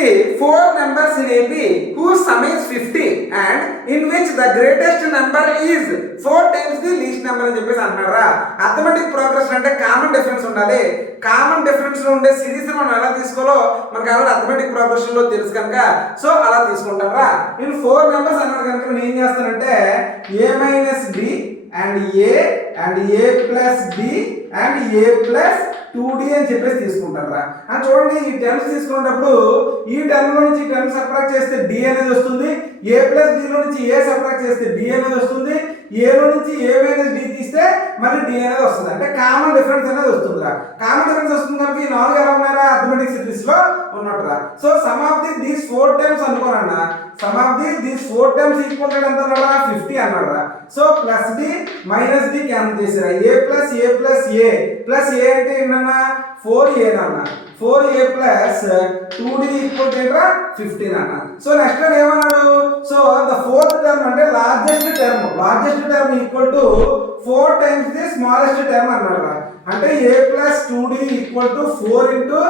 the four numbers in AP whose sum is 50 and in which the greatest number is 4 times the least number అని చెప్పేసి అంటున్నారా. Arithmetic progression అంటే common difference ఉండాలి. Common difference లో ఉండే series మనం ఎలా తీసుకోవాలో మనకు ఆల్రెడీ అథమెటిక్ ప్రోగ్రెషన్ లో తెలుసు కనుక సో అలా తీసుకుంటారా. నేను 4 నెంబర్స్ అన్నాడు కనుక నేను ఏం చేస్తానంటే a minus b and a plus b and a plus 2d అని చెప్పేసి తీసుకుంటారా. అని చూడండి, ఈ టర్మ్స్ తీసుకునేటప్పుడు ఈ టర్మ్ లో నుంచి టర్మ్ సబ్ట్రాక్ట్ చేస్తే d అనేది వస్తుంది, a ప్లస్ b లో నుంచి a సబ్ట్రాక్ట్ చేస్తే d అనేది వస్తుంది, a లో నుంచి a మైనస్ d తీస్తే మళ్ళీ d అనేది వస్తుంది. అంటే కామన్ డిఫరెన్స్ అనేది వస్తుందిరా. కామన్ డిఫరెన్స్ వస్తుంది కనుక ఈ 4 ఎలా ఉన్నారా అథమెటిక్ సిరీస్ లో ఉన్నట్టురా. So sum of these 4 terms అనుకోనన్నా sum of these 4 terms equal to ఎంత అన్నారా 50 అన్నారా. So plus d minus d cancel చేసారా. a plus a plus a plus a అంటే ఏంటన్నా 4a అన్న 4a plus 2d equal to ఏంట్రా 15 అన్న. సో నెక్స్ట్ వన్ ఏమన్నాడు, సో ద ఫోర్త్ టర్మ్ అంటే largest term equal to 4 times the smallest term అన్నాడు. అంటే a plus 2d equal to 4 into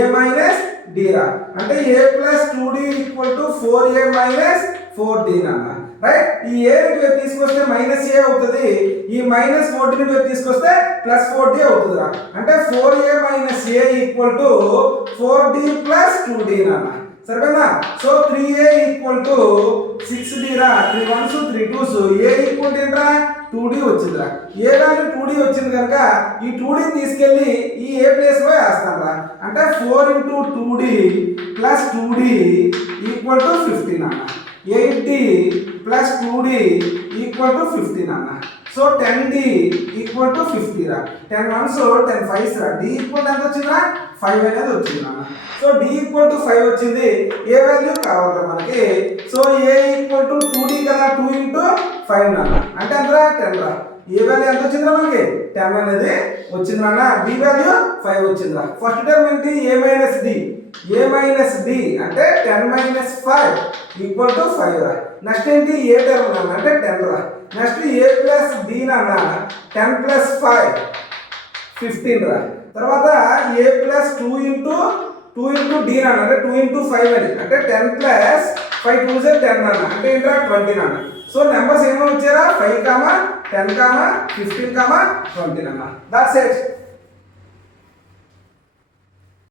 a minus d రా. అంటే a plus 2d equal to 4a minus 4d అన్న. Right, ఈ a ని తీసుకొస్తే minus a అవుతుంది, ఈ మైనస్ 14 ని తీసుకొస్తే ప్లస్ 4d అవుతుందిరా. అంటే 4a minus a equal to 4d plus 2d అన్న. సరేనా. So 3a equal to 6d రా. 3 1s 3 2s a equal to ఏంట్రా 2d వచ్చిందిరా. a వాల్యూ 2d వచ్చింది కనుక ఈ 2d తీసుకెళ్ళి ఈ a ప్లేస్ లో వేస్తాను రా. అంటే 4 into 2d plus 2d equal to 15 అన్న. 8d plus 2d equal to 15 అన్న. సో 10d ఈక్వల్ టు 50 రా. 10 1s 10 5s రా. d ఈక్వల్ ఎంత వచ్చిందిరా 5 అనేది వచ్చింది అన్న. సో d ఈక్వల్ టు 5 వచ్చింది. ఏ వాల్యూ కావాలి మనకి. So a equal to 2d కదా 2 ఇంటూ 5 అన్న. అంటే ఎంతరా 10 రా. ఏ వాల్యూ ఎంత వచ్చిందిరా మనకి 10 అనేది వచ్చింది అన్న. d వాల్యూ 5 వచ్చిందిరా. ఫస్ట్ టర్మ్ ఏంటి a మైనస్ d అంటే 10 మైనస్ 5 ఈక్వల్ టు 5 రా. నెక్స్ట్ ఏంటి ఏ టర్మ్ అన్న అంటే 10 రా. నెక్స్ట్ a ప్లస్ d అన్న 10 ప్లస్ 5 15 రా. తర్వాత a ప్లస్ 2 ఇంటూ d అన్న అంటే 2 ఇంటూ 5 అని అంటే 10 ప్లస్ 5 2 10 అన్న అంటే ఏంట్రా 20 అన్న. సో నెంబర్స్ ఏమో వచ్చారా 5 10 15 20 అన్న. That's it.